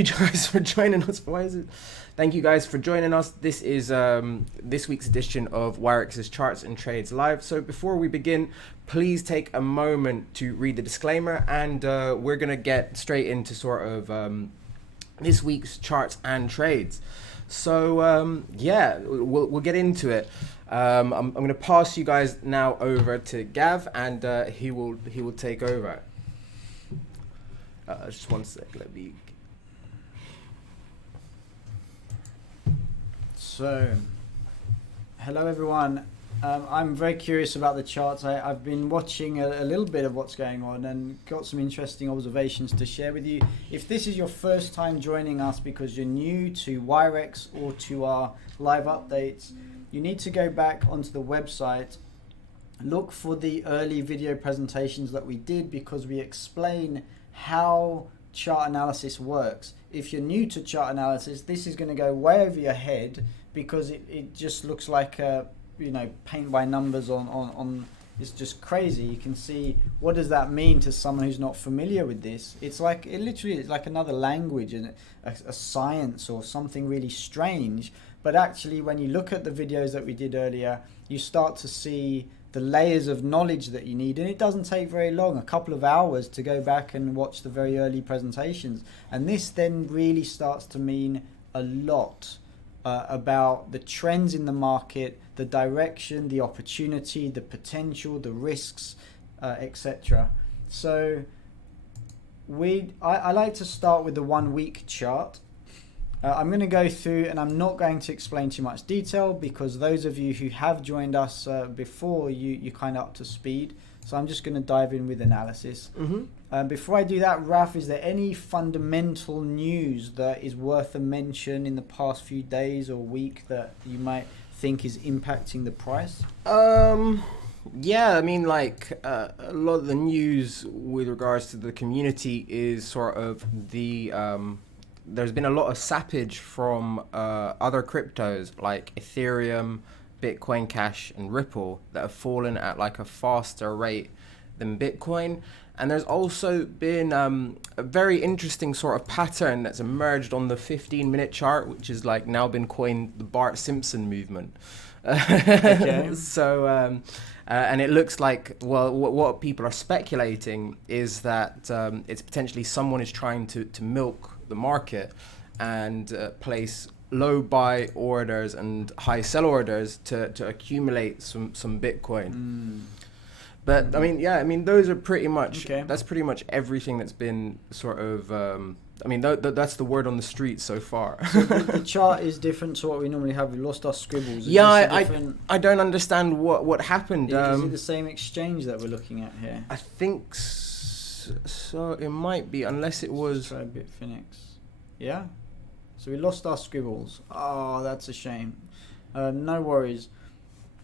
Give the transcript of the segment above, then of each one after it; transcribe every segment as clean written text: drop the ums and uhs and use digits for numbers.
You guys for joining us. Why is it? Thank you guys for joining us. This is this week's edition of Wirex's Charts and Trades Live. So before we begin, please take a moment to read the disclaimer, and we're gonna get straight into sort of this week's charts and trades. So yeah, we'll get into it. I'm gonna pass you guys now over to Gav, and he will take over. Just one sec. Let me. So, hello everyone. I'm very curious about the charts. I've been watching a little bit of what's going on and got some interesting observations to share with you. If this is your first time joining us because you're new to Wirex or to our live updates, you need to go back onto the website, look for the early video presentations that we did because we explain how chart analysis works. If you're new to chart analysis, this is going to go way over your head because it just looks like paint by numbers on it's just crazy. You can see what does that mean to someone who's not familiar with this. It literally is like another language and a science or something really strange. But actually when you look at the videos that we did earlier, you start to see the layers of knowledge that you need, and it doesn't take very long, a couple of hours to go back and watch the very early presentations. And this then really starts to mean a lot about the trends in the market, the direction, the opportunity, the potential, the risks, etc. So I like to start with the 1 week chart. I'm going to go through, and I'm not going to explain too much detail because those of you who have joined us before, you're kind of up to speed. So I'm just going to dive in with analysis. Before I do that, Raf, is there any fundamental news that is worth a mention in the past few days or week that you might think is impacting the price? Yeah, I mean, like a lot of the news with regards to the community is sort of the there's been a lot of sappage from other cryptos like Ethereum, Bitcoin Cash, and Ripple that have fallen at like a faster rate than Bitcoin. And there's also been a very interesting sort of pattern that's emerged on the 15-minute chart, which is like now been coined the Bart Simpson movement. Okay. So, and it looks like, well, what people are speculating is that it's potentially someone is trying to milk the market and place low buy orders and high sell orders to accumulate some Bitcoin. But I mean, yeah, I mean, those are pretty much, that's pretty much everything that's been sort of, I mean, that's the word on the street so far. So the chart is different to what we normally have. We lost our scribbles. Yeah, I don't understand what happened. Is it the same exchange that we're looking at here? I think so. It might be, unless it was. Let's try Bitfinex. Yeah. So we lost our scribbles. Oh, that's a shame. No worries.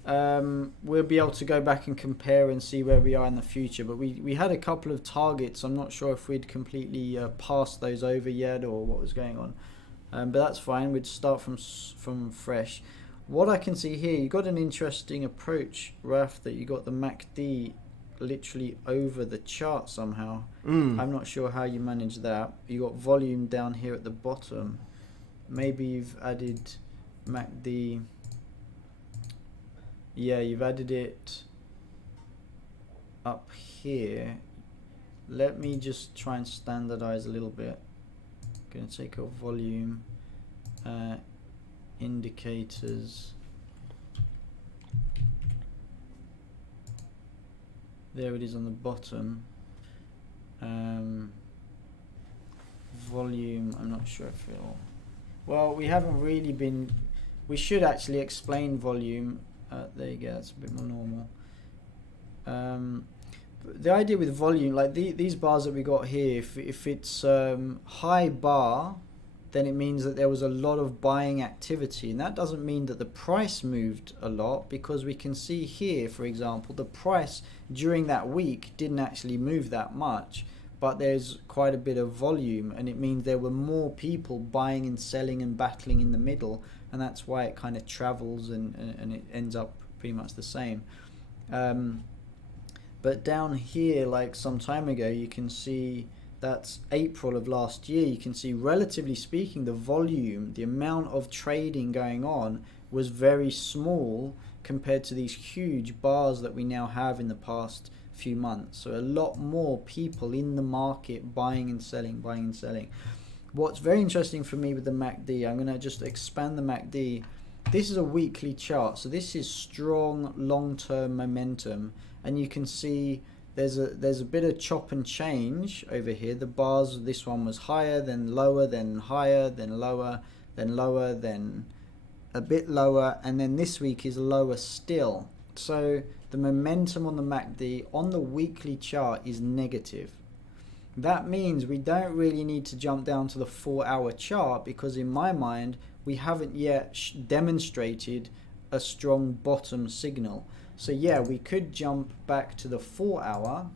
We'll be able to go back and compare and see where we are in the future. But we had a couple of targets. I'm not sure if we'd completely passed those over yet or what was going on. But that's fine. We'd start from fresh. What I can see here, you got an interesting approach, Raf, that you got the MACD literally over the chart somehow. I'm not sure how you managed that. You got volume down here at the bottom. Maybe you've added MACD. Yeah, you've added it up here. Let me just try and standardize a little bit. Going to take off volume, indicators. There it is on the bottom. Volume, I'm not sure if it'll... Well, we haven't really been... We should actually explain volume. There you go, that's a bit more normal. The idea with volume, like these bars that we got here, if it's high bar, then it means that there was a lot of buying activity. And that doesn't mean that the price moved a lot, because we can see here, for example, the price during that week didn't actually move that much. But there's quite a bit of volume, and it means there were more people buying and selling and battling in the middle, and that's why it kind of travels and it ends up pretty much the same. But down here, like some time ago, you can see that's April of last year, you can see, relatively speaking, the volume, the amount of trading going on was very small compared to these huge bars that we now have in the past few months. So a lot more people in the market buying and selling, buying and selling. What's very interesting for me with the MACD, I'm going to just expand the MACD. This is a weekly chart, so this is strong long-term momentum, and you can see there's a bit of chop and change over here. The bars, this one was higher, then lower, then higher, then lower, then lower, then a bit lower, and then this week is lower still. So the momentum on the MACD on the weekly chart is negative. That means we don't really need to jump down to the 4-hour chart, because in my mind we haven't yet demonstrated a strong bottom signal. So yeah, we could jump back to the 4-hour,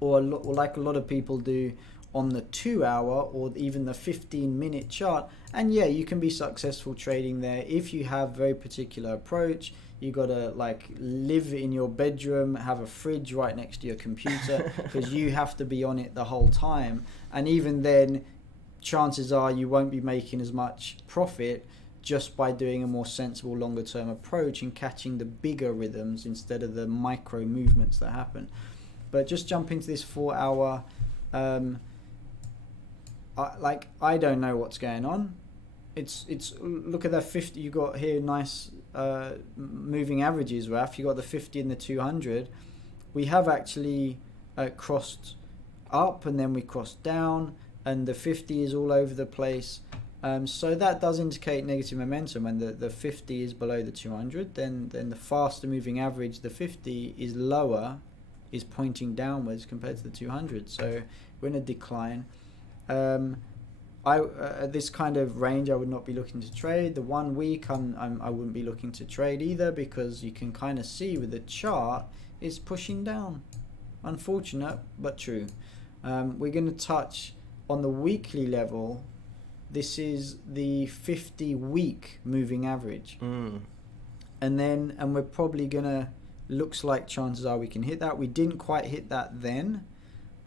or like a lot of people do on the 2-hour or even the 15-minute chart, and yeah, you can be successful trading there if you have very particular approach. You gotta like live in your bedroom, have a fridge right next to your computer, because you have to be on it the whole time, and even then chances are you won't be making as much profit just by doing a more sensible longer term approach and catching the bigger rhythms instead of the micro movements that happen. But just jump into this 4-hour, I don't know what's going on. It's look at that 50 you got here, nice moving averages, Raf. You got the 50 and the 200. We have actually crossed up, and then we crossed down, and the 50 is all over the place. So that does indicate negative momentum. When the 50 is below the 200, then the faster moving average, the 50, is lower, is pointing downwards compared to the 200. So we're in a decline. At this kind of range, I would not be looking to trade. The 1 week, I wouldn't be looking to trade either, because you can kind of see with the chart it's pushing down. Unfortunate, but true. We're going to touch on the weekly level. This is the 50-week moving average, and we're probably gonna. Looks like chances are we can hit that. We didn't quite hit that then,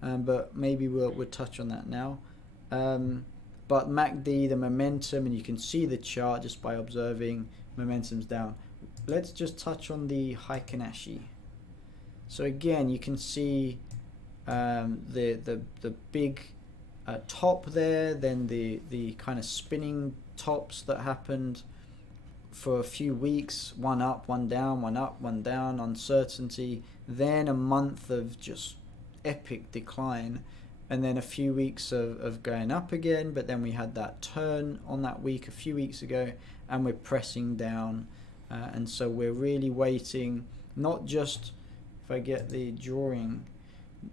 but maybe we'll touch on that now. But MACD, the momentum, and you can see the chart just by observing, momentum's down. Let's just touch on the Heikin-Ashi. So again, you can see the big top there, then the kind of spinning tops that happened for a few weeks, one up, one down, one up, one down, uncertainty, then a month of just epic decline, and then a few weeks of going up again, but then we had that turn on that week a few weeks ago, and we're pressing down, and so we're really waiting, not just, if I get the drawing,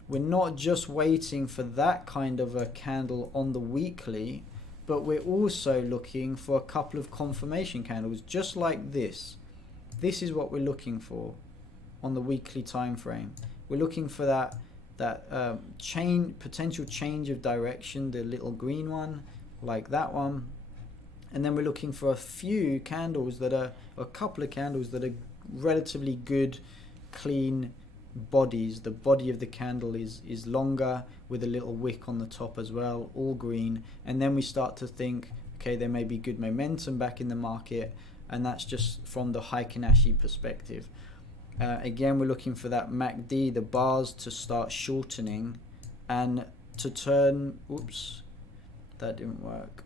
we're not just waiting for that kind of a candle on the weekly, but we're also looking for a couple of confirmation candles just like this. This is what we're looking for on the weekly time frame. We're looking for that potential change of direction, the little green one, like that one, and then we're looking for a few candles that are, a couple of candles that are relatively good, clean bodies. The body of the candle is longer with a little wick on the top as well, all green, and then we start to think, okay, there may be good momentum back in the market, and that's just from the Heikin-Ashi perspective. Again, we're looking for that MACD, the bars, to start shortening and to turn, oops, that didn't work,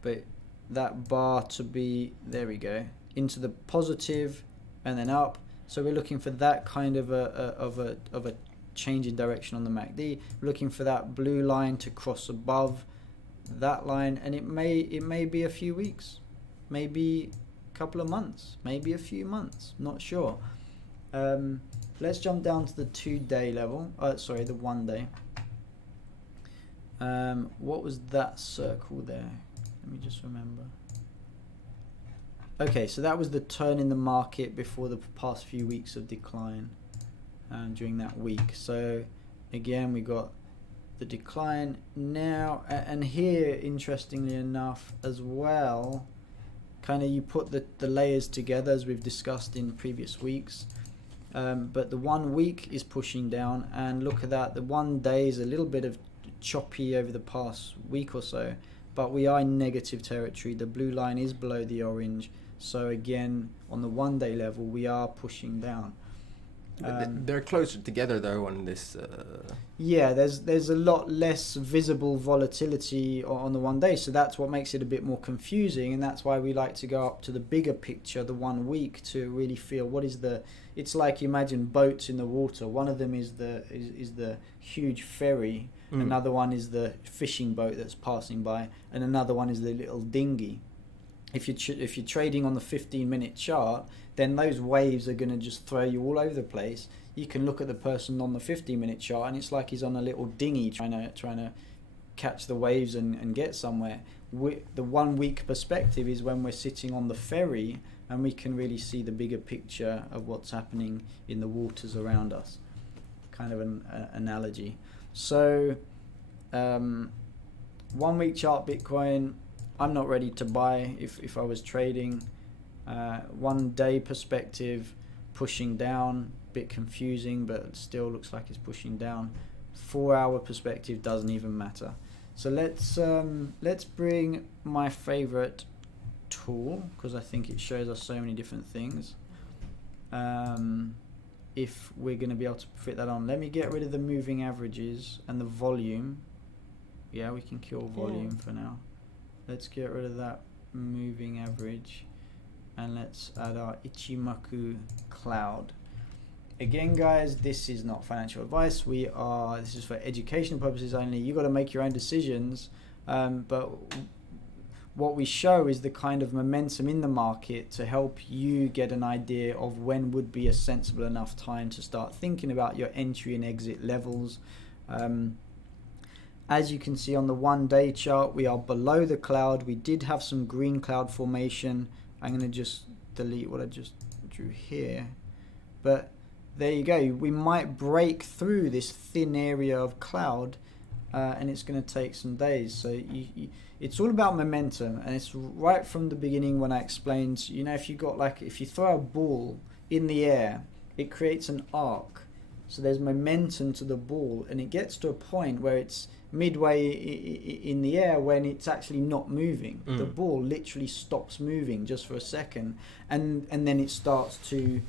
but that bar to be, there we go, into the positive and then up. So we're looking for that kind of a change in direction on the MACD. We're looking for that blue line to cross above that line, and it may be a few weeks, maybe a couple of months, maybe a few months, not sure. Let's jump down to the 2-day level. Sorry, the 1 day. What was that circle there? Let me just remember. Okay, so that was the turn in the market before the past few weeks of decline during that week. So again, we got the decline now, and here, interestingly enough as well, kind of you put the layers together as we've discussed in previous weeks. but the 1 week is pushing down, and look at that, the 1 day is a little bit of choppy over the past week or so, but we are in negative territory. The blue line is below the orange, so again on the 1 day level we are pushing down. They're closer together though on this. Yeah, there's a lot less visible volatility on the 1 day, so that's what makes it a bit more confusing, and that's why we like to go up to the bigger picture, the 1 week, to really feel what is the. It's like, imagine boats in the water. One of them is the huge ferry, another one is the fishing boat that's passing by, and another one is the little dinghy. If you're trading on the 15-minute chart, then those waves are going to just throw you all over the place. You can look at the person on the 15-minute chart, and it's like he's on a little dinghy trying to catch the waves and get somewhere. The 1 week perspective is when we're sitting on the ferry, and we can really see the bigger picture of what's happening in the waters around us. Kind of an analogy. So, 1 week chart Bitcoin, I'm not ready to buy if I was trading. 1 day perspective, pushing down, bit confusing, but it still looks like it's pushing down. 4 hour perspective doesn't even matter. So let's bring my favorite tool, because I think it shows us so many different things. If we're going to be able to fit that on, let me get rid of the moving averages and the volume. Yeah, we can kill volume for now. Let's get rid of that moving average, and let's add our Ichimoku cloud. Again, guys, this is not financial advice. This is for educational purposes only. You got to make your own decisions, but what we show is the kind of momentum in the market to help you get an idea of when would be a sensible enough time to start thinking about your entry and exit levels. As you can see on the 1 day chart, we are below the cloud. We did have some green cloud formation. I'm going to just delete what I just drew here. But there you go. We might break through this thin area of cloud, and it's going to take some days. So it's all about momentum, and it's right from the beginning when I explained, if you throw a ball in the air, it creates an arc. So there's momentum to the ball, and it gets to a point where it's midway in the air when it's actually not moving. The ball literally stops moving just for a second, and then it starts to,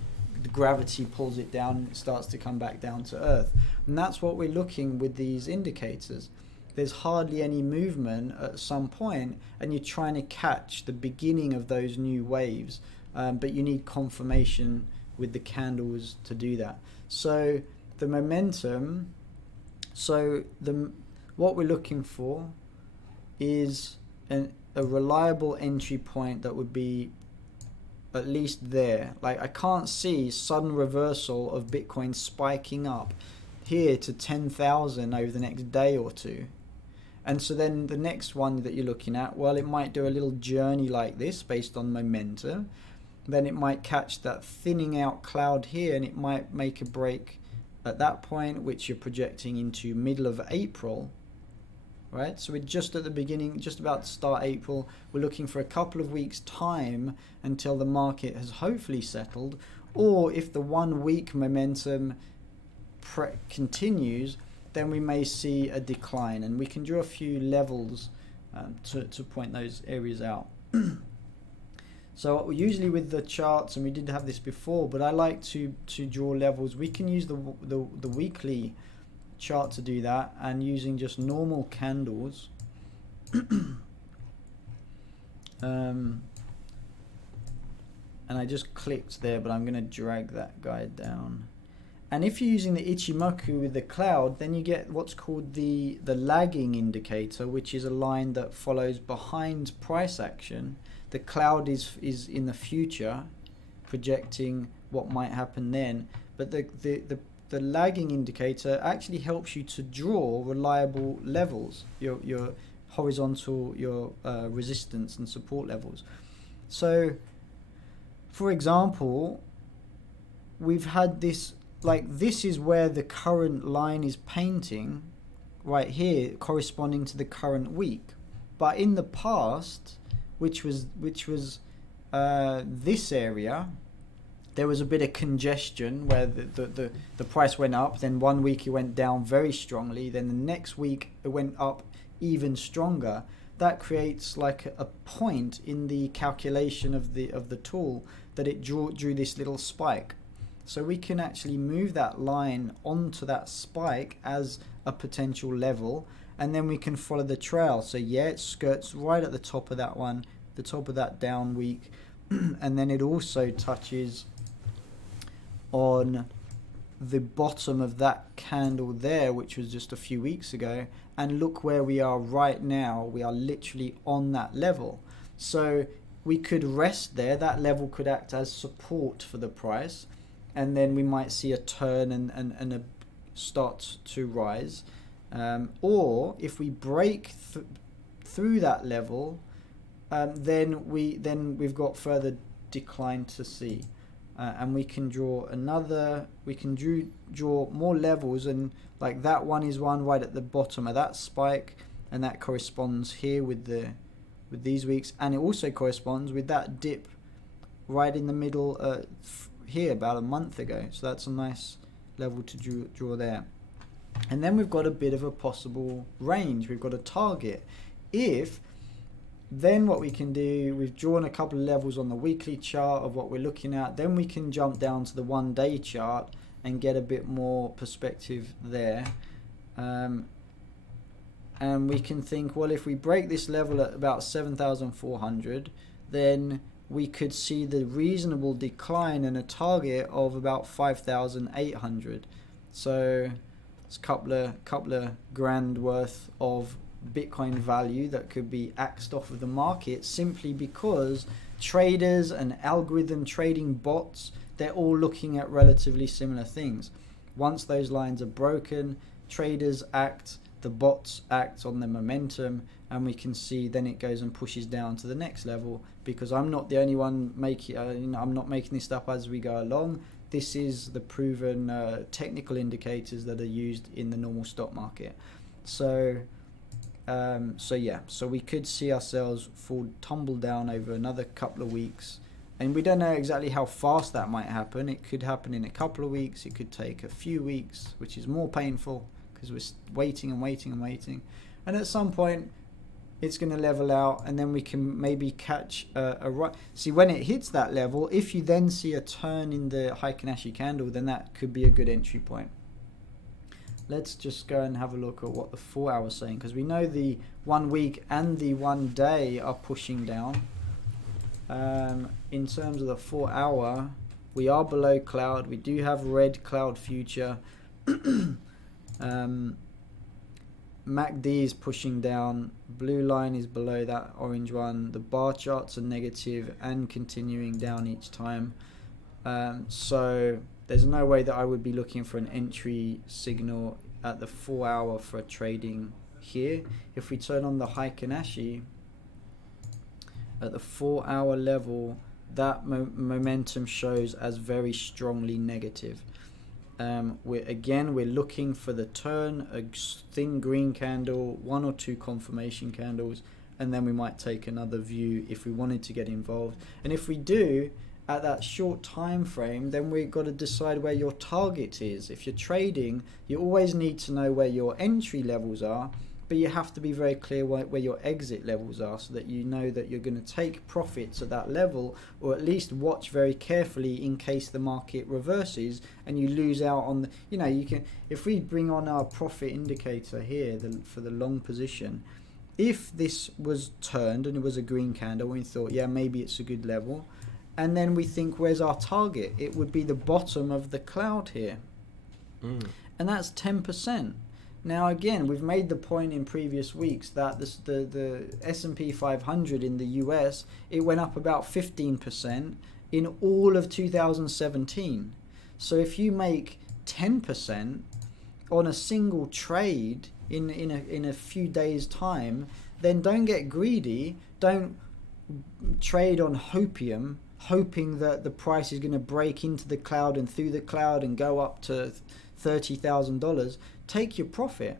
the gravity pulls it down, and it starts to come back down to earth. And that's what we're looking with these indicators. There's hardly any movement at some point, and you're trying to catch the beginning of those new waves, but you need confirmation with the candles to do that. So the momentum, what we're looking for is a reliable entry point that would be at least there. Like, I can't see sudden reversal of Bitcoin spiking up here to 10,000 over the next day or two. And so then the next one that you're looking at, well, it might do a little journey like this based on momentum. Then it might catch that thinning out cloud here, and it might make a break at that point, which you're projecting into middle of April, right? So we're just at the beginning, just about to start April. We're looking for a couple of weeks time until the market has hopefully settled, or if the 1 week momentum continues, then we may see a decline, and we can draw a few levels to point those areas out. So usually with the charts, and we did have this before, but I like to draw levels. We can use the weekly chart to do that, and using just normal candles. And I just clicked there, but I'm going to drag that guy down. And if you're using the Ichimoku with the cloud, then you get what's called the lagging indicator, which is a line that follows behind price action. The cloud is in the future, projecting what might happen then. But the lagging indicator actually helps you to draw reliable levels, your horizontal, your resistance and support levels. So, for example, we've had this, this is where the current line is painting, right here, corresponding to the current week. But in the past, which was this area, there was a bit of congestion where the price went up, then 1 week it went down very strongly, then the next week it went up even stronger. That creates like a point in the calculation of the tool that it drew this little spike. So we can actually move that line onto that spike as a potential level, and then we can follow the trail. So yeah, it skirts right at the top of that one, the top of that down week, and then it also touches on the bottom of that candle there, which was just a few weeks ago, and look where we are right now. We are literally on that level. So we could rest there. That level could act as support for the price, and then we might see a turn and a start to rise. Or if we break through that level, then we've got further decline to see. And we can draw draw more levels, and like that one is one right at the bottom of that spike, and that corresponds here with these weeks, and it also corresponds with that dip right in the middle here about a month ago. So that's a nice level to draw there. And then we've got a bit of a possible range. We've got a target. Then what we can do, we've drawn a couple of levels on the weekly chart of what we're looking at. Then we can jump down to the 1 day chart and get a bit more perspective there. And we can think, well, if we break this level at about 7,400, then we could see the reasonable decline and a target of about 5,800. So it's a couple of grand worth of Bitcoin value that could be axed off of the market, simply because traders and algorithm trading bots, they're all looking at relatively similar things. Once those lines are broken, traders act, the bots act on the momentum, and we can see then it goes and pushes down to the next level, because I'm not the only one I'm not making this up as we go along. This is the proven technical indicators that are used in the normal stock market. So we could see ourselves tumble down over another couple of weeks, and we don't know exactly how fast that might happen. It could happen in a couple of weeks, it could take a few weeks, which is more painful because we're waiting, and at some point it's going to level out, and then we can maybe catch a right. See, when it hits that level, if you then see a turn in the Heikin-Ashi candle, then that could be a good entry point. Let's just go and have a look at what the 4 hour is saying, because we know the 1 week and the 1 day are pushing down. In terms of the 4 hour, we are below cloud. We do have red cloud future. MACD is pushing down. Blue line is below that orange one. The bar charts are negative and continuing down each time. So there's no way that I would be looking for an entry signal at the 4 hour for trading here. If we turn on the Heikin-Ashi at the 4 hour level, that momentum shows as very strongly negative. We're looking for the turn, a thin green candle, 1 or 2 confirmation candles, and then we might take another view if we wanted to get involved. And if we do, at that short time frame, then we've got to decide where your target is. If you're trading, you always need to know where your entry levels are, but you have to be very clear where your exit levels are, so that you know that you're going to take profits at that level, or at least watch very carefully in case the market reverses and you lose out on the, you can, if we bring on our profit indicator here for the long position, if this was turned and it was a green candle, we thought, yeah, maybe it's a good level, and then we think, where's our target? It would be the bottom of the cloud here. And that's 10%. Now again, we've made the point in previous weeks that the S&P 500 in the US, it went up about 15% in all of 2017. So if you make 10% on a single trade in a few days' time, then don't get greedy. Don't trade on hopium, hoping that the price is going to break into the cloud and through the cloud and go up to $30,000. Take your profit.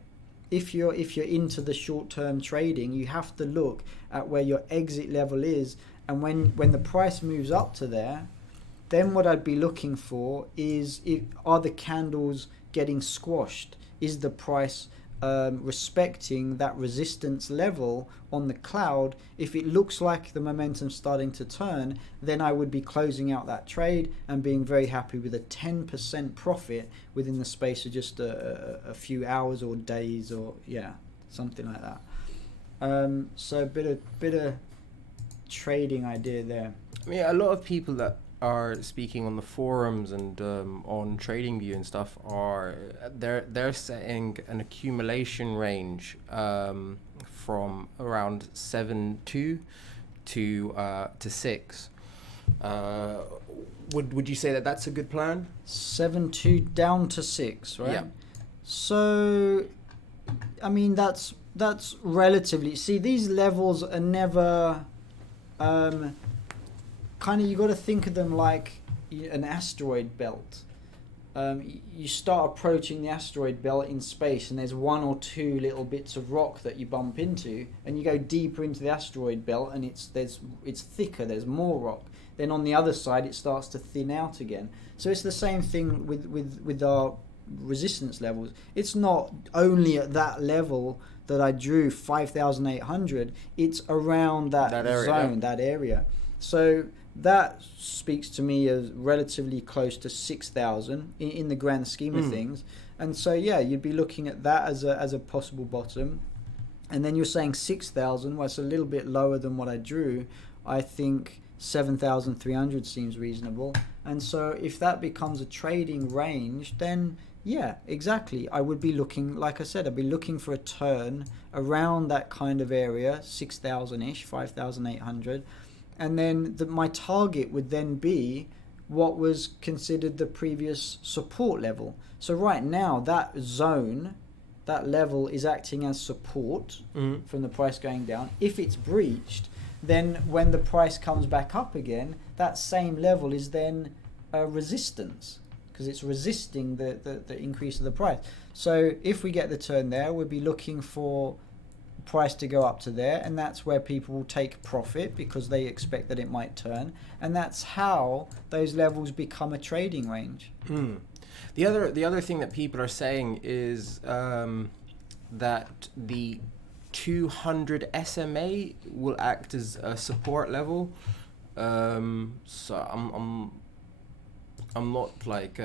If you're into the short-term trading, you have to look at where your exit level is, and when the price moves up to there, then what I'd be looking for is, are the candles getting squashed? Is the price respecting that resistance level on the cloud? If it looks like the momentum's starting to turn, then I would be closing out that trade and being very happy with a 10% profit within the space of just a few hours or days, or something like that. So a bit of trading idea there. I mean, a lot of people that are speaking on the forums and on TradingView and stuff they're setting an accumulation range from around 7.2 to 6. Would you say that that's a good plan? 7.2 down to 6, right? Yeah. So, I mean, that's relatively. See, these levels are never. Kind of, you got to think of them like an asteroid belt. You start approaching the asteroid belt in space, and there's one or two little bits of rock that you bump into, and you go deeper into the asteroid belt, and it's thicker. There's more rock. Then on the other side, it starts to thin out again. So it's the same thing with our resistance levels. It's not only at that level that I drew 5,800. It's around that area, zone, that area. So that speaks to me as relatively close to 6,000 in the grand scheme of things. And so, you'd be looking at that as a possible bottom. And then you're saying 6,000, well, it's a little bit lower than what I drew. I think 7,300 seems reasonable. And so if that becomes a trading range, then exactly. I would be looking, like I said, I'd be looking for a turn around that kind of area, 6,000-ish, 5,800. And then my target would then be what was considered the previous support level. So right now, that zone, that level is acting as support from the price going down. If it's breached, then when the price comes back up again, that same level is then a resistance, because it's resisting the increase of the price. So if we get the turn there, we'll be looking for price to go up to there, and that's where people will take profit because they expect that it might turn, and that's how those levels become a trading range. The other thing that people are saying is that the 200 SMA will act as a support level. So I'm not like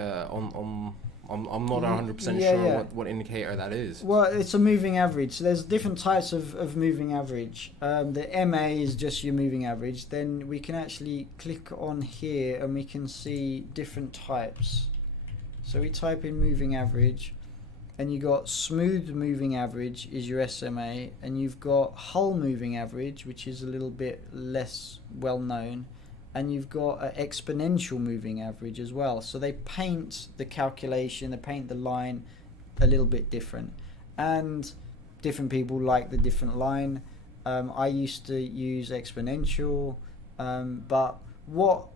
I'm not 100% sure what indicator that is. Well, it's a moving average. So there's different types of moving average. The MA is just your moving average. Then we can actually click on here and we can see different types. So we type in moving average, and you got smooth moving average is your SMA, and you've got hull moving average, which is a little bit less well known. And you've got an exponential moving average as well. So they paint the calculation, they paint the line a little bit different. And different people like the different line. I used to use exponential, but what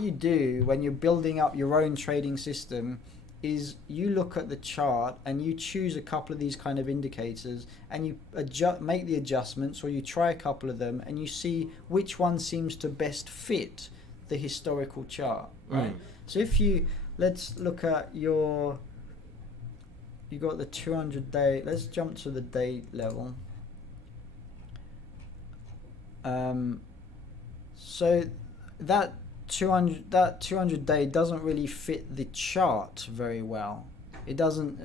you do when you're building up your own trading system is you look at the chart and you choose a couple of these kind of indicators and you make the adjustments, or you try a couple of them and you see which one seems to best fit the historical chart, right? So let's look at you got the 200 day, let's jump to the day level. So that 200 day doesn't really fit the chart very well. It doesn't,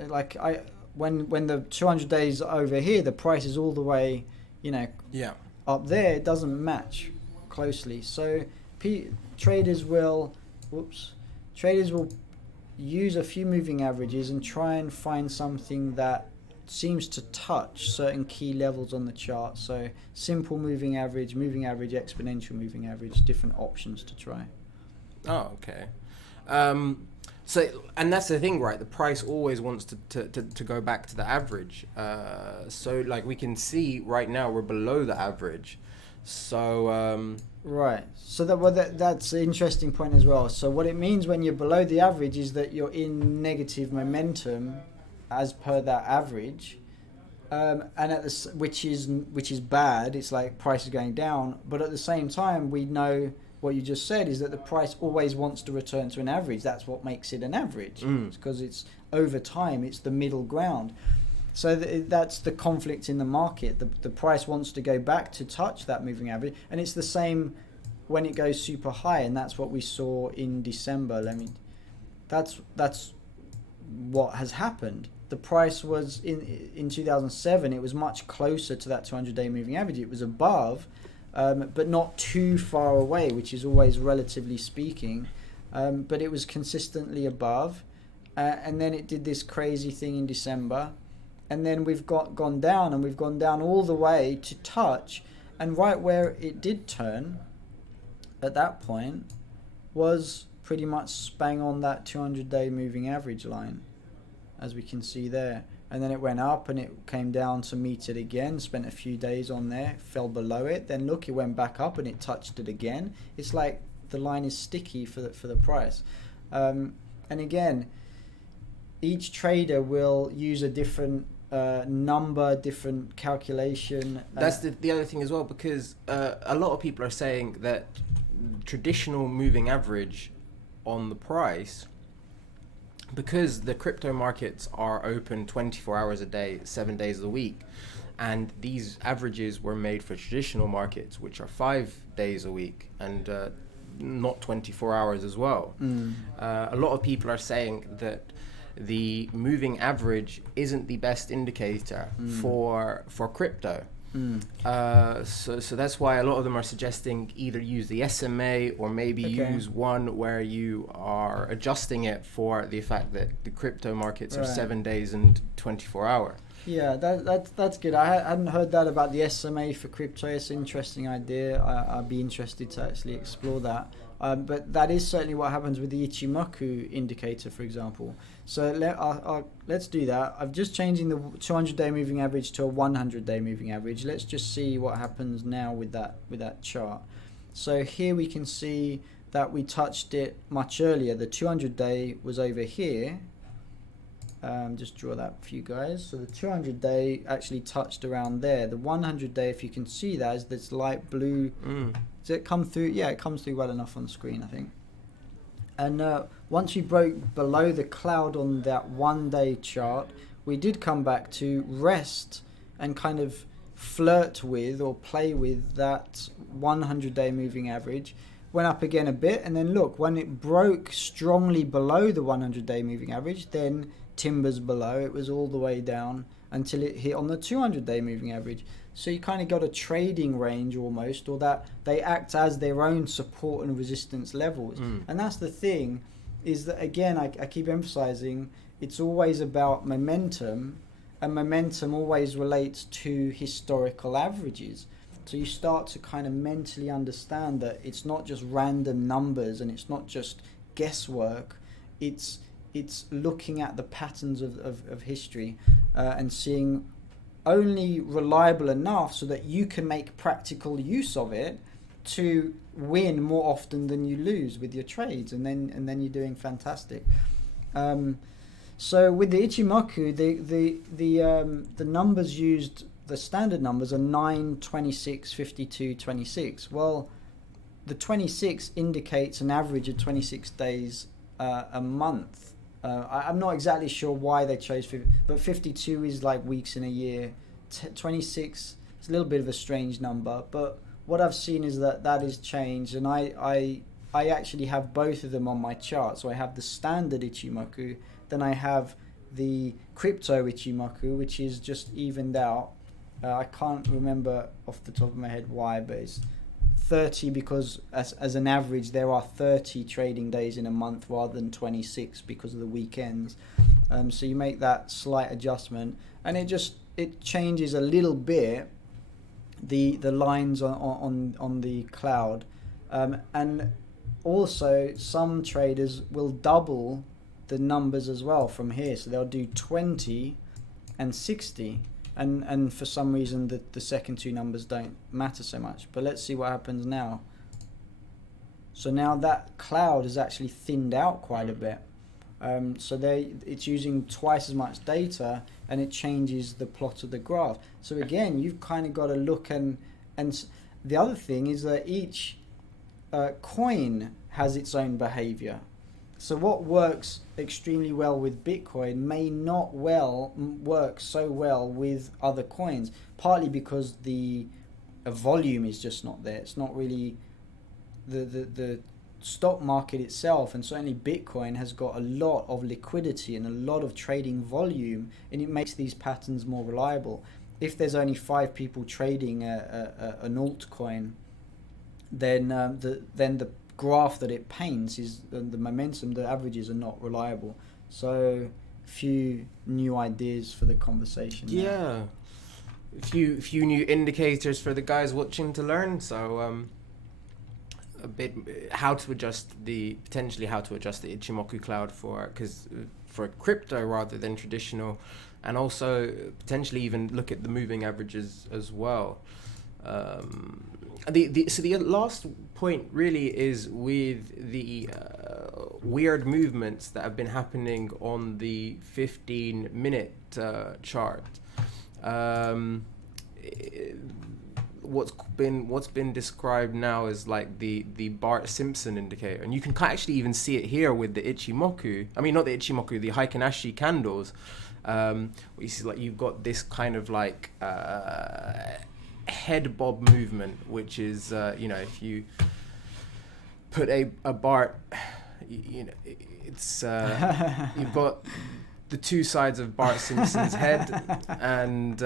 when the 200 days over here, the price is all the way, up there. It doesn't match closely. So traders will use a few moving averages and try and find something that seems to touch certain key levels on the chart. So simple moving average, exponential moving average, different options to try. Oh, okay. So, and that's the thing, right? The price always wants to go back to the average. So like we can see right now we're below the average. So right. So that's an interesting point as well. So what it means when you're below the average is that you're in negative momentum as per that average, and which is bad. It's like price is going down, but at the same time we know what you just said is that the price always wants to return to an average. That's what makes it an average. It's because it's over time, it's the middle ground. So that's the conflict in the market. The price wants to go back to touch that moving average, and it's the same when it goes super high, and that's what we saw in December. That's what has happened. The price was in 2007. It was much closer to that 200-day moving average. It was above, but not too far away, which is always relatively speaking. But it was consistently above, and then it did this crazy thing in December. And then we've gone down, and we've gone down all the way to touch, and right where it did turn at that point was pretty much bang on that 200-day moving average line, as we can see there. And then it went up and it came down to meet it again, spent a few days on there, fell below it, then look, it went back up and it touched it again. It's like the line is sticky for the price. And again, each trader will use a different number, different calculation. That's the other thing as well, because a lot of people are saying that traditional moving average on the price, because the crypto markets are open 24 hours a day, 7 days a week, and these averages were made for traditional markets, which are 5 days a week and not 24 hours as well. A lot of people are saying that the moving average isn't the best indicator for crypto. So that's why a lot of them are suggesting either use the SMA or maybe use one where you are adjusting it for the fact that the crypto markets are 7 days and 24 hour. Yeah, that's good. I hadn't heard that about the SMA for crypto. It's an interesting idea. I'd be interested to actually explore that. But that is certainly what happens with the Ichimoku indicator, for example. So let's do that. I'm just changing the 200-day moving average to a 100-day moving average. Let's just see what happens now with that chart. So here we can see that we touched it much earlier. The 200-day was over here. Just draw that for you guys. So the 200-day actually touched around there. The 100-day, if you can see that, is this light blue. Does it come through? Yeah, it comes through well enough on the screen, I think. And once we broke below the cloud on that 1 day chart, we did come back to rest and kind of flirt with or play with that 100-day moving average. Went up again a bit, and then look, when it broke strongly below the 100-day moving average, then timbers below, it was all the way down until it hit on the 200-day moving average. So you kind of got a trading range almost, or that they act as their own support and resistance levels. And that's the thing, is that again, I keep emphasizing, it's always about momentum, and momentum always relates to historical averages. So you start to kind of mentally understand that it's not just random numbers and it's not just guesswork, it's looking at the patterns of history and seeing only reliable enough so that you can make practical use of it to win more often than you lose with your trades, and then you're doing fantastic. So with the Ichimoku, the numbers used, the standard numbers are 9, 26, 52, 26. Well, the 26 indicates an average of 26 days a month. I'm not exactly sure why they chose 50, but 52 is like weeks in a year. 26 is a little bit of a strange number, but what I've seen is that is changed, and I actually have both of them on my chart. So I have the standard Ichimoku, then I have the crypto Ichimoku, which is just evened out. I can't remember off the top of my head why, but it's 30 because as an average there are 30 trading days in a month rather than 26 because of the weekends. So you make that slight adjustment, and it changes a little bit the lines on the cloud, and also some traders will double the numbers as well from here. So they'll do 20 and 60. And for some reason the second two numbers don't matter so much. But let's see what happens now. So now that cloud is actually thinned out quite a bit. So it's using twice as much data, and it changes the plot of the graph. So again, you've kind of got to look and the other thing is that each coin has its own behavior. So what works extremely well with Bitcoin may not work so well with other coins, partly because the volume is just not there. It's not really the stock market itself, and certainly Bitcoin has got a lot of liquidity and a lot of trading volume, and it makes these patterns more reliable. If there's only 5 people trading an altcoin, then the graph that it paints is the momentum, the averages are not reliable. So a few new ideas for the conversation. Yeah, a few new indicators for the guys watching to learn. So a bit potentially how to adjust the Ichimoku cloud for crypto rather than traditional, and also potentially even look at the moving averages as well. So the last point really is with the weird movements that have been happening on the 15-minute chart. What's been described now as like the Bart Simpson indicator, and you can actually even see it here with the Ichimoku. I mean, not the Ichimoku, the Heikinashi candles. You see, like, you've got this kind of like head bob movement, which is if you put a Bart, it's you've got the two sides of Bart Simpson's head, and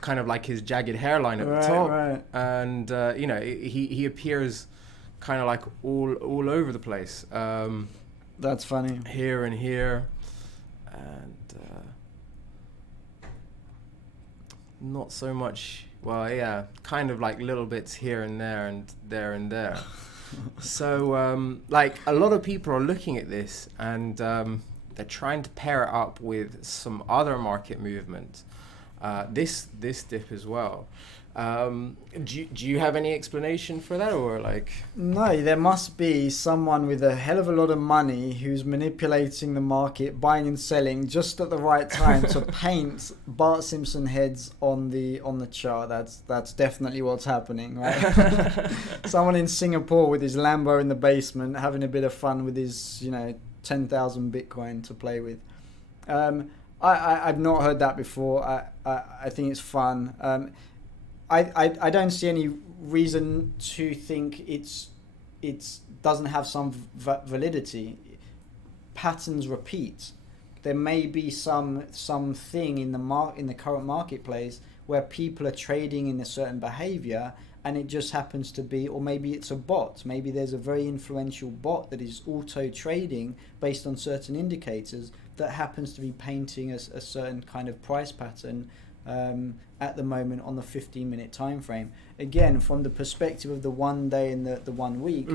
kind of like his jagged hairline at the top, right. And he appears kind of like all over the place. That's funny. Here and here, and not so much. Well, yeah, kind of like little bits here and there and there and there. So like a lot of people are looking at this, and they're trying to pair it up with some other market movements. This dip as well. Do you have any explanation for that, or like? No, there must be someone with a hell of a lot of money who's manipulating the market, buying and selling just at the right time to paint Bart Simpson heads on the chart. That's definitely what's happening, right? Someone in Singapore with his Lambo in the basement, having a bit of fun with his 10,000 Bitcoin to play with. I've not heard that before. I think it's fun. I don't see any reason to think it's doesn't have some validity. Patterns repeat. There may be something in the current marketplace where people are trading in a certain behavior, and it just happens to be, or maybe it's a bot. Maybe there's a very influential bot that is auto trading based on certain indicators that happens to be painting a certain kind of price pattern at the moment on the 15-minute time frame. Again, from the perspective of the 1 day and the 1 week,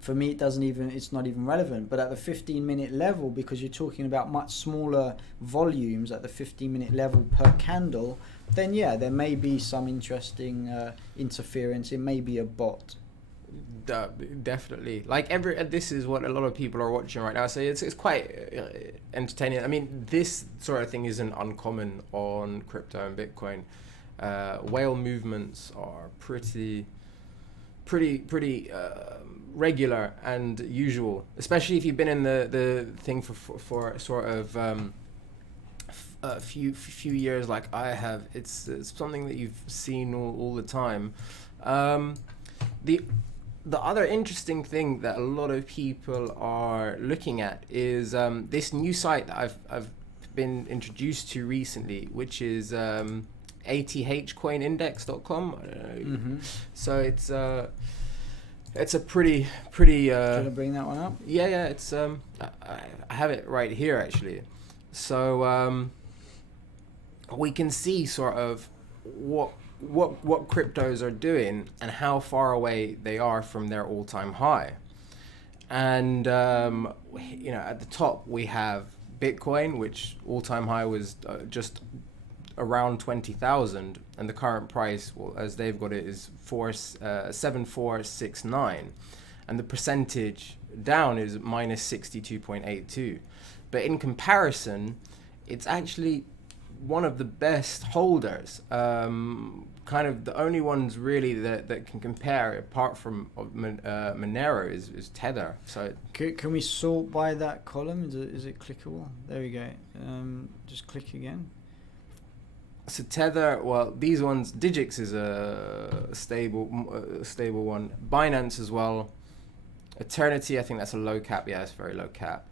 for me it's not even relevant. But at the 15-minute level, because you're talking about much smaller volumes at the 15-minute level per candle, then yeah, there may be some interesting interference. It may be a bot. Definitely. Like this is what a lot of people are watching right now, so it's quite entertaining. I mean, this sort of thing isn't uncommon on crypto and Bitcoin. Whale movements are pretty regular and usual, especially if you've been in the thing for sort of a few years like I have. It's something that you've seen all the time. The other interesting thing that a lot of people are looking at is this new site that I've been introduced to recently, which is athcoinindex.com. Mm-hmm. So it's a pretty. Should I bring that one up? Yeah. It's I have it right here actually. So we can see sort of what cryptos are doing and how far away they are from their all-time high. And at the top we have Bitcoin, which all-time high was just around 20,000, and the current price, well, as they've got it, is 7469, and the percentage down is minus 62.82. But in comparison, it's actually one of the best holders. Kind of the only ones really that can compare, apart from Monero, is Tether. So Can we sort by that column? Is it clickable? There we go. Just click again. So Tether, well, these ones, Digix is a stable one. Binance as well. Eternity, I think that's a low cap. Yeah, it's very low cap.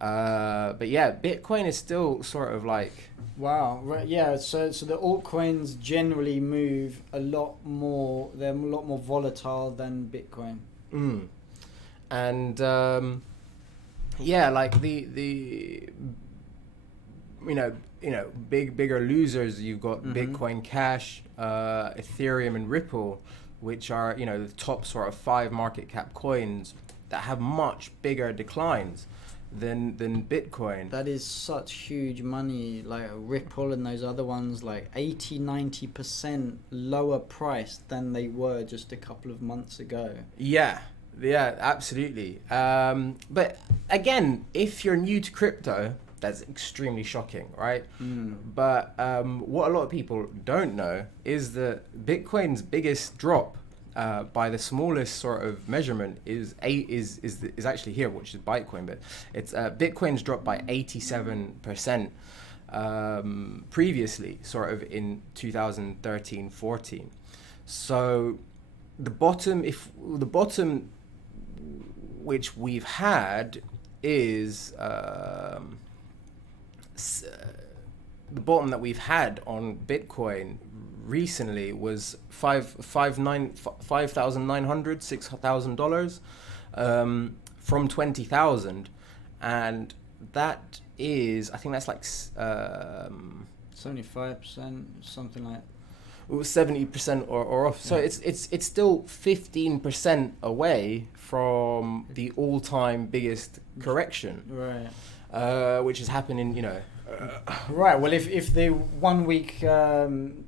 But yeah, Bitcoin is still sort of like... Wow. Right. Yeah. So the altcoins generally move a lot more. They're a lot more volatile than Bitcoin. And yeah, like the bigger losers. You've got Bitcoin Cash, Ethereum, and Ripple, which are the top sort of 5 market cap coins that have much bigger declines than Bitcoin. That is such huge money, like Ripple and those other ones, like 80-90% lower priced than they were just a couple of months ago. Yeah, absolutely. But again, if you're new to crypto, that's extremely shocking, right? But what a lot of people don't know is that Bitcoin's biggest drop, by the smallest sort of measurement, is actually here, which is Bitcoin, but it's Bitcoin's dropped by 87% previously, sort of in 2013-14. So the bottom which we've had is the bottom that we've had on Bitcoin recently was $5,900, $6,000 from 20,000, and that is, I think that's like 75%, something like. It was 70% or off. So it's still 15% away from the all-time biggest correction, right? Which has happened in Right. Well, if the 1 week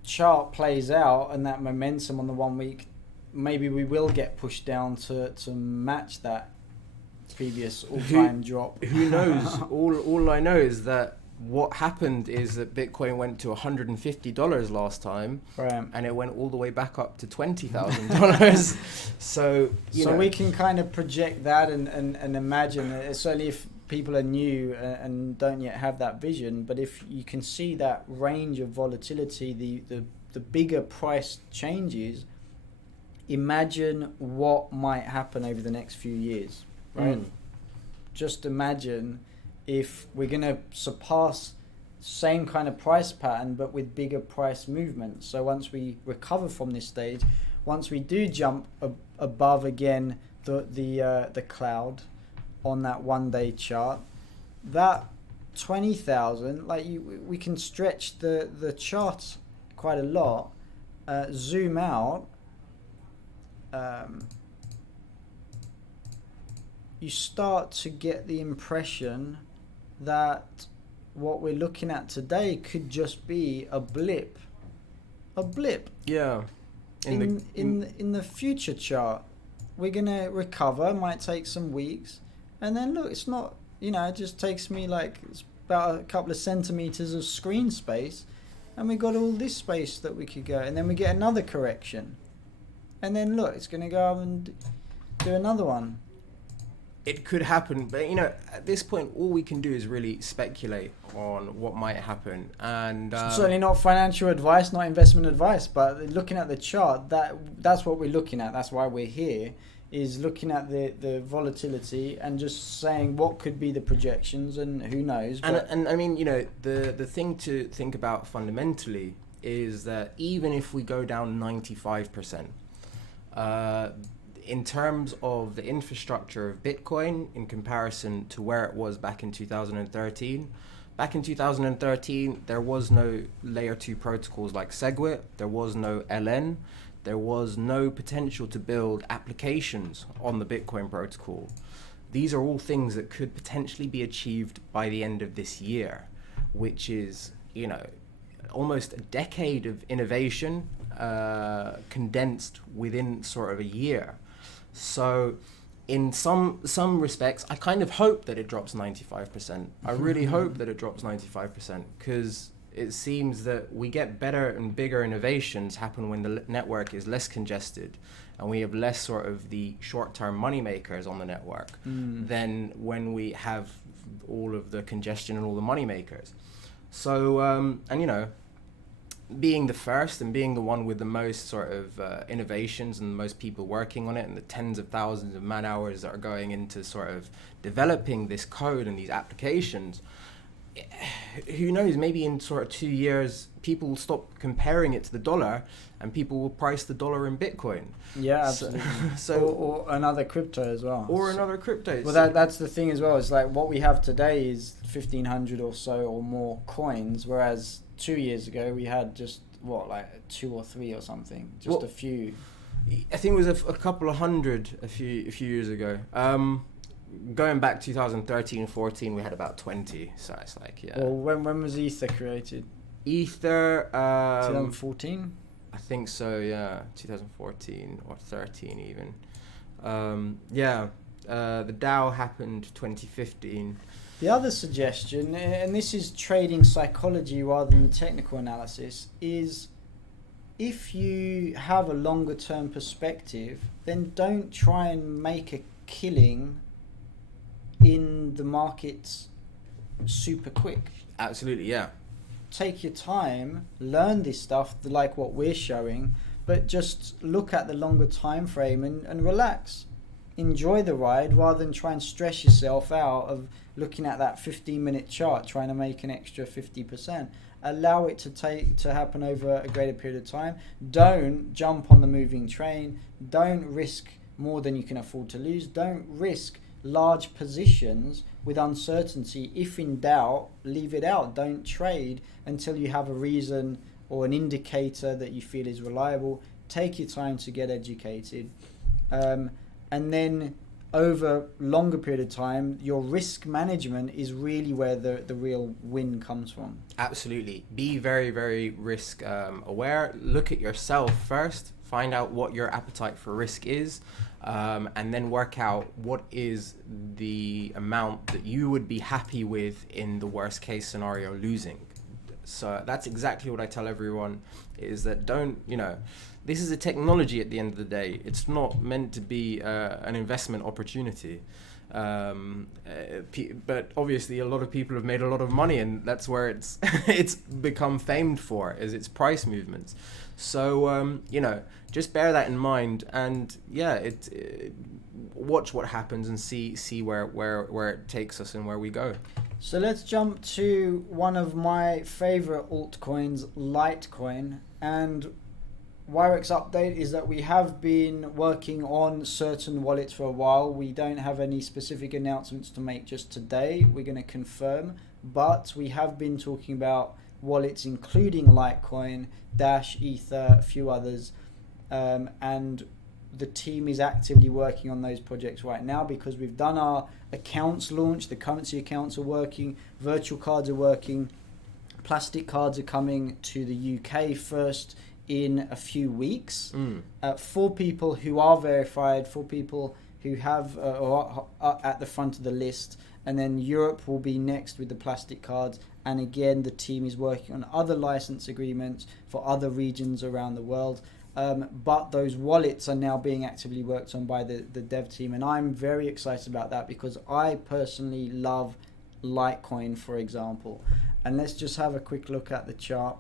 chart plays out and that momentum on the 1 week, maybe we will get pushed down to match that previous all-time drop. Who knows? all I know is that what happened is that Bitcoin went to $150 last time, right, and it went all the way back up to $20,000. So we can kind of project that and imagine, certainly if people are new and don't yet have that vision, but if you can see that range of volatility, the bigger price changes, imagine what might happen over the next few years, right? Just imagine if we're going to surpass same kind of price pattern but with bigger price movement. So once we recover from this stage, once we do jump above again the cloud on that 1 day chart, that 20,000, like we can stretch the chart quite a lot, zoom out, you start to get the impression that what we're looking at today could just be a blip. Yeah. In the future chart, we're gonna recover. Might take some weeks, and then look, it's not. It just takes me it's about a couple of centimeters of screen space, and we got all this space that we could go, and then we get another correction, and then look, it's gonna go up and do another one. It could happen, but at this point, all we can do is really speculate on what might happen. And certainly not financial advice, not investment advice, but looking at the chart, that's what we're looking at. That's why we're here, is looking at the volatility and just saying what could be the projections, and who knows. And I mean, the thing to think about fundamentally is that even if we go down 95%, in terms of the infrastructure of Bitcoin in comparison to where it was back in 2013, there was no layer 2 protocols like SegWit, there was no LN, there was no potential to build applications on the Bitcoin protocol. These are all things that could potentially be achieved by the end of this year, which is, almost a decade of innovation condensed within sort of a year. So in some respects, I kind of hope that it drops 95%. I really hope that it drops 95%, because it seems that we get better and bigger innovations happen when the network is less congested and we have less sort of the short-term money makers on the network than when we have all of the congestion and all the money makers. So, and you know, being the first and being the one with the most sort of innovations and the most people working on it and the tens of thousands of man hours that are going into sort of developing this code and these applications, who knows, maybe in sort of 2 years people will stop comparing it to the dollar and people will price the dollar in Bitcoin. Yeah, absolutely. Or another crypto as well. Or another crypto. Well, that's the thing as well. It's like what we have today is 1,500 or so or more coins, whereas 2 years ago we had just like 2 or 3 or something, just a few. I think it was a couple of hundred a few years ago. Going back 2013, 14, we had about 20. So it's like, yeah. Well, when was Ether created? Ether. 2014. I think so. Yeah, 2014 or 13 even. The DAO happened 2015. The other suggestion, and this is trading psychology rather than technical analysis, is if you have a longer term perspective, then don't try and make a killing in the markets super quick. Absolutely, yeah. Take your time, learn this stuff like what we're showing, but just look at the longer time frame and relax. Enjoy the ride rather than try and stress yourself out of looking at that 15-minute chart trying to make an extra 50%. Allow it to happen over a greater period of time. Don't jump on the moving train. Don't risk more than you can afford to lose. Don't risk large positions with uncertainty. If in doubt, leave it out. Don't trade until you have a reason or an indicator that you feel is reliable. Take your time to get educated. And then over longer period of time, your risk management is really where the real win comes from. Absolutely. Be very, very risk aware. Look at yourself first. Find out what your appetite for risk is, and then work out what is the amount that you would be happy with in the worst case scenario losing. So that's exactly what I tell everyone, is that this is a technology at the end of the day. It's not meant to be an investment opportunity. But obviously a lot of people have made a lot of money, and that's where it's it's become famed for, is its price movements. So just bear that in mind, and watch what happens and see where it takes us and where we go. So let's jump to one of my favorite altcoins, Litecoin. And Wirex update is that we have been working on certain wallets for a while. We don't have any specific announcements to make just today. We're going to confirm, but we have been talking about wallets including Litecoin, Dash, Ether, a few others, and the team is actively working on those projects right now because we've done our accounts launch. The currency accounts are working, virtual cards are working, plastic cards are coming to the UK first in a few weeks. 4 people who are verified, 4 people who have are at the front of the list, and then Europe will be next with the plastic cards. And again, the team is working on other license agreements for other regions around the world. But those wallets are now being actively worked on by the dev team, and I'm very excited about that because I personally love Litecoin, for example. And let's just have a quick look at the chart.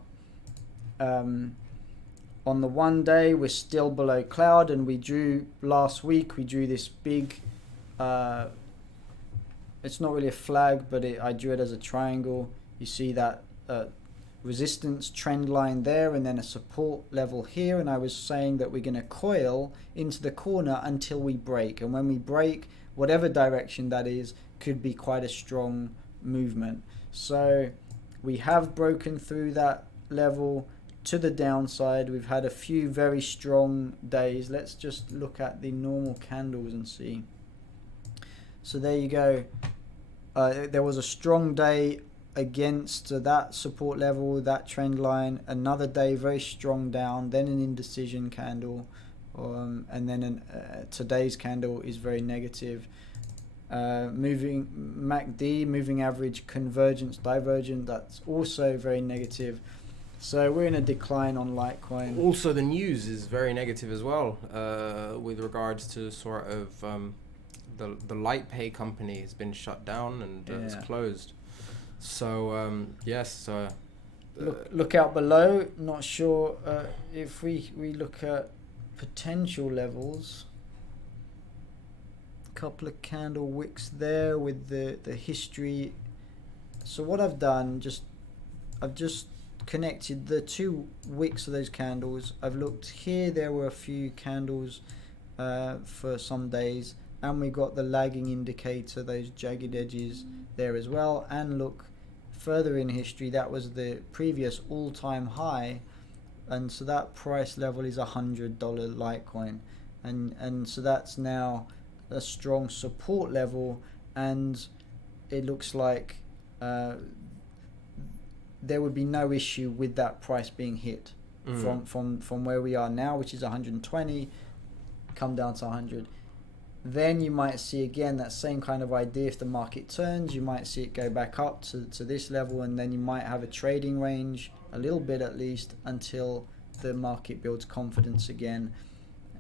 On the 1 day, we're still below cloud, and last week we drew this big, it's not really a flag, but I drew it as a triangle. You see that resistance trend line there, and then a support level here, and I was saying that we're going to coil into the corner until we break, and when we break, whatever direction that is, could be quite a strong movement. So we have broken through that level to the downside. We've had a few very strong days. Let's just look at the normal candles and see. So there you go. There was a strong day against that support level, that trend line. Another day very strong down, then an indecision candle, and then today's candle is very negative. Moving MACD, moving average, convergence, divergent, that's also very negative. So we're in a decline on Litecoin. Also, the news is very negative as well, with regards to sort of the LightPay company has been shut down and it's closed. So yes. Look out below. Not sure if we look at potential levels. Couple of candle wicks there with the history. So what I've done, I've just connected the 2 wicks of those candles. I've looked here, there were a few candles for some days, and we got the lagging indicator, those jagged edges there as well. And look further in history, that was the previous all-time high, and so that price level is $100 Litecoin, and so that's now a strong support level, and it looks like there would be no issue with that price being hit from where we are now, which is 120, come down to 100. Then you might see again that same kind of idea. If the market turns, you might see it go back up to this level, and then you might have a trading range, a little bit at least, until the market builds confidence again.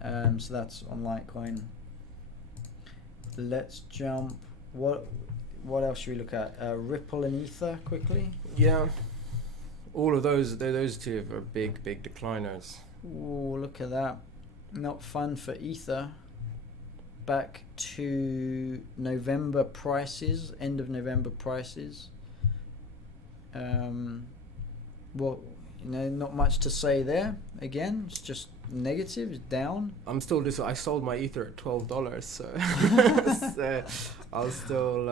So that's on Litecoin. Let's jump. What else should we look at? Ripple and Ether quickly. Yeah, all of those two are big decliners. Oh, look at that! Not fun for Ether. Back to November prices, end of November prices. Well, not much to say there. Again, it's just negative, it's down. I sold my Ether at $12, so, so I'll still.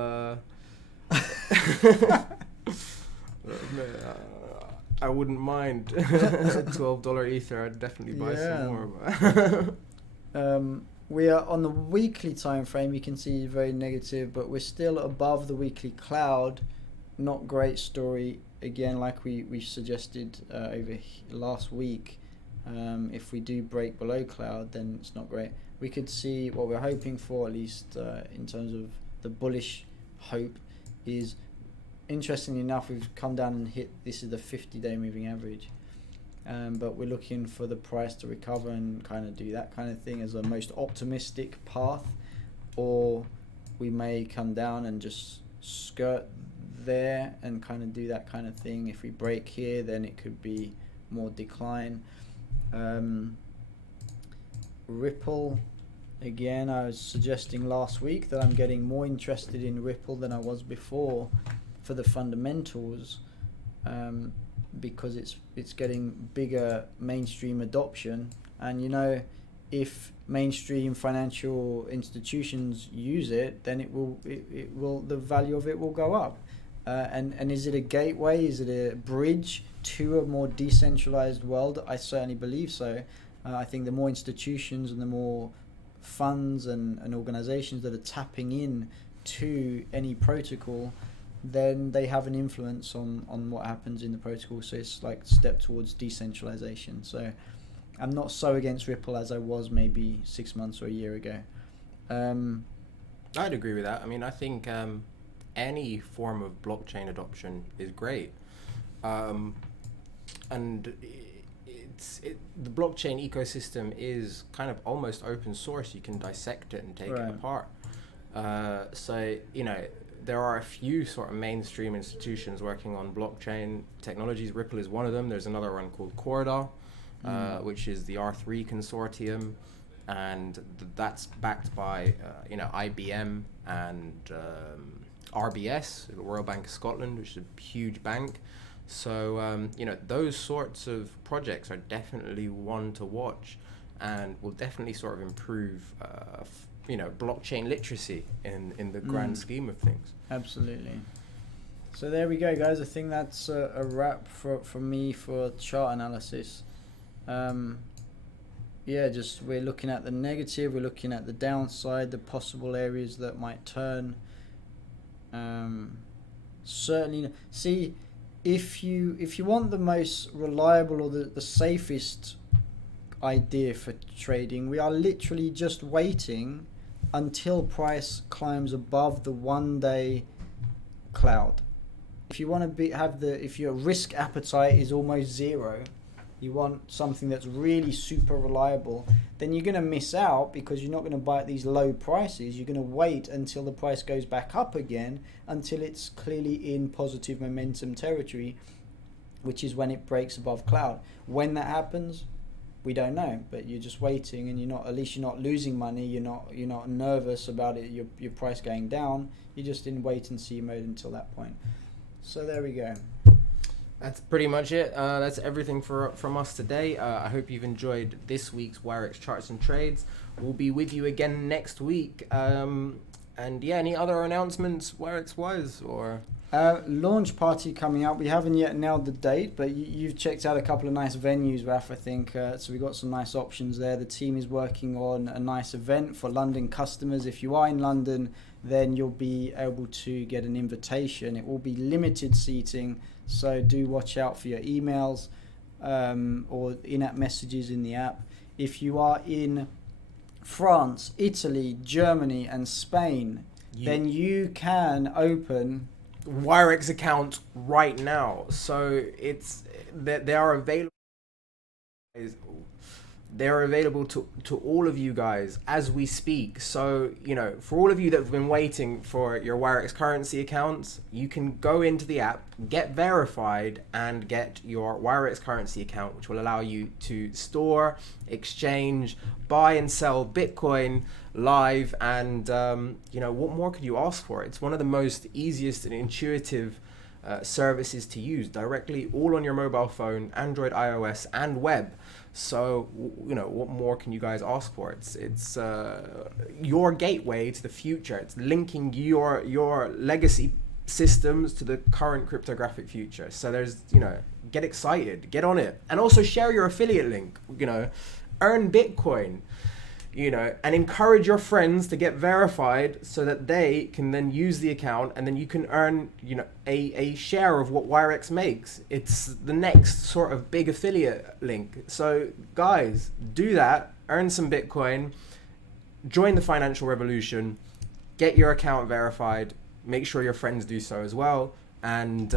I wouldn't mind $12 Ether. I'd definitely buy some more. We are on the weekly time frame. You can see very negative, but we're still above the weekly cloud. Not great story. Again, like we suggested over last week, if we do break below cloud, then it's not great. We could see what we're hoping for, at least in terms of the bullish hope, is, interestingly enough, we've come down and hit, this is the 50-day moving average. But we're looking for the price to recover and kind of do that kind of thing as a most optimistic path, or we may come down and just skirt there and kind of do that kind of thing. If we break here, then it could be more decline. Ripple, again, I was suggesting last week that I'm getting more interested in Ripple than I was before for the fundamentals, because it's getting bigger mainstream adoption, and if mainstream financial institutions use it, then it will the value of it will go up. And is it a gateway? Is it a bridge to a more decentralized world? I certainly believe so. I think the more institutions and the more funds and organizations that are tapping in to any protocol, then they have an influence on what happens in the protocol. So it's like a step towards decentralization. So I'm not so against Ripple as I was maybe 6 months or a year ago. I'd agree with that. I mean, I think any form of blockchain adoption is great. And the blockchain ecosystem is kind of almost open source. You can dissect it and take it apart. So, there are a few sort of mainstream institutions working on blockchain technologies. Ripple is one of them. There's another one called Corda, which is the R3 consortium, and that's backed by IBM and RBS, the Royal Bank of Scotland, which is a huge bank. So those sorts of projects are definitely one to watch, and will definitely sort of improve blockchain literacy in the grand scheme of things. Absolutely. So there we go, guys. I think that's a wrap for me for chart analysis. Just we're looking at the negative, we're looking at the downside, the possible areas that might turn. Certainly, see, if you want the most reliable or the safest idea for trading, we are literally just waiting until price climbs above the 1-day cloud. If you want to if your risk appetite is almost zero, you want something that's really super reliable, then you're going to miss out because you're not going to buy at these low prices. You're going to wait until the price goes back up again, until it's clearly in positive momentum territory, which is when it breaks above cloud. When that happens, we don't know, but you're just waiting, and at least you're not losing money. You're not nervous about it. Your price going down. You're just in wait and see mode until that point. So there we go. That's pretty much it. That's everything from us today. I hope you've enjoyed this week's Wirex Charts and Trades. We'll be with you again next week. And yeah, any other announcements Wirex-wise or? Launch party coming up. We haven't yet nailed the date, but you've checked out a couple of nice venues, Raf, I think. So we've got some nice options there. The team is working on a nice event for London customers. If you are in London, then you'll be able to get an invitation. It will be limited seating, so do watch out for your emails or in-app messages in the app. If you are in France, Italy, Germany and Spain, then you can open Wirex account right now. So they are available. They're available to all of you guys as we speak. So, for all of you that have been waiting for your Wirex currency accounts, you can go into the app, get verified, and get your Wirex currency account, which will allow you to store, exchange, buy and sell Bitcoin live. And, what more could you ask for? It's one of the most easiest and intuitive services to use directly, all on your mobile phone, Android, iOS, and web. So, what more can you guys ask for? It's your gateway to the future. It's linking your legacy systems to the current cryptographic future. So there's, get excited, get on it. And also share your affiliate link, earn Bitcoin, and encourage your friends to get verified so that they can then use the account, and then you can earn, a share of what Wirex makes. It's the next sort of big affiliate link. So guys, do that, earn some Bitcoin, join the financial revolution, get your account verified, make sure your friends do so as well, and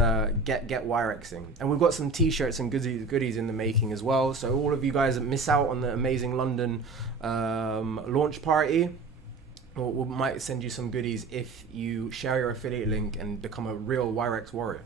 get Wirexing. And we've got some t-shirts and goodies in the making as well. So all of you guys that miss out on the amazing London launch party, we might send you some goodies if you share your affiliate link and become a real Wirex warrior.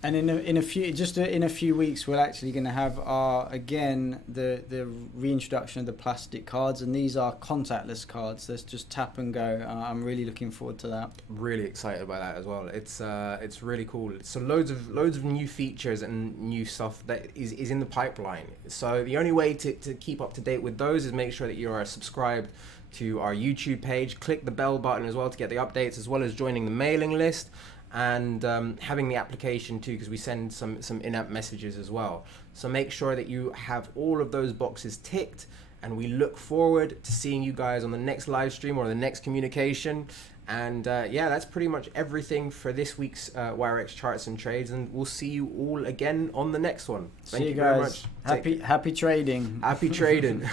And in a few weeks, we're actually going to have the reintroduction of the plastic cards, and these are contactless cards. Let's just tap and go. I'm really looking forward to that. Really excited about that as well. It's really cool. So loads of new features and new stuff that is in the pipeline. So the only way to keep up to date with those is make sure that you are subscribed to our YouTube page. Click the bell button as well to get the updates, as well as joining the mailing list. And having the application too, because we send some in-app messages as well. So make sure that you have all of those boxes ticked, and we look forward to seeing you guys on the next live stream or the next communication. And that's pretty much everything for this week's Wirex Charts and Trades, and we'll see you all again on the next one. Thank you guys. Very much. Happy trading. Happy trading.